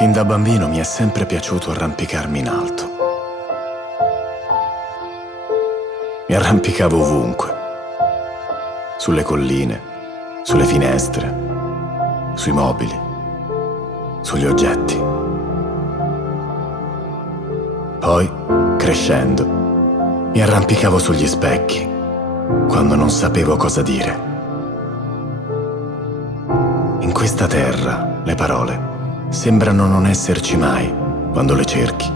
Fin da bambino mi è sempre piaciuto arrampicarmi in alto. Mi arrampicavo ovunque, sulle colline, sulle finestre, sui mobili, sugli oggetti. Poi, crescendo, mi arrampicavo sugli specchi, quando non sapevo cosa dire. In questa terra, le parole sembrano non esserci mai quando le cerchi.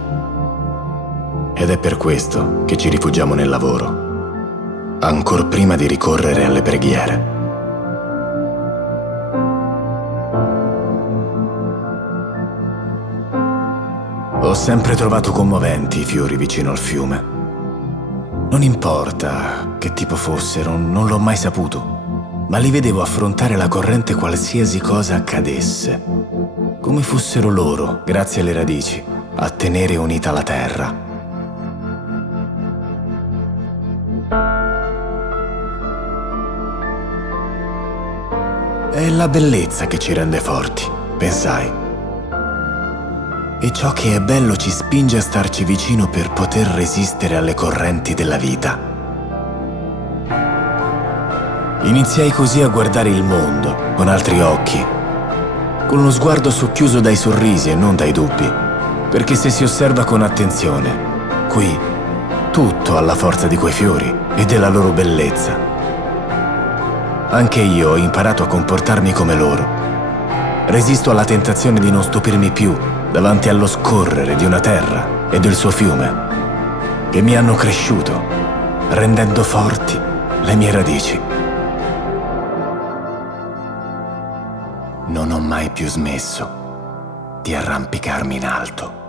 Ed è per questo che ci rifugiamo nel lavoro, ancor prima di ricorrere alle preghiere. Ho sempre trovato commoventi i fiori vicino al fiume. Non importa che tipo fossero, non l'ho mai saputo, ma li vedevo affrontare la corrente qualsiasi cosa accadesse, come fossero loro, grazie alle radici, a tenere unita la terra. È la bellezza che ci rende forti, pensai. E ciò che è bello ci spinge a starci vicino per poter resistere alle correnti della vita. Iniziai così a guardare il mondo con altri occhi, con lo sguardo socchiuso dai sorrisi e non dai dubbi, perché se si osserva con attenzione, qui tutto ha la forza di quei fiori e della loro bellezza. Anche io ho imparato a comportarmi come loro. Resisto alla tentazione di non stupirmi più davanti allo scorrere di una terra e del suo fiume, che mi hanno cresciuto, rendendo forti le mie radici. Non ho mai più smesso di arrampicarmi in alto.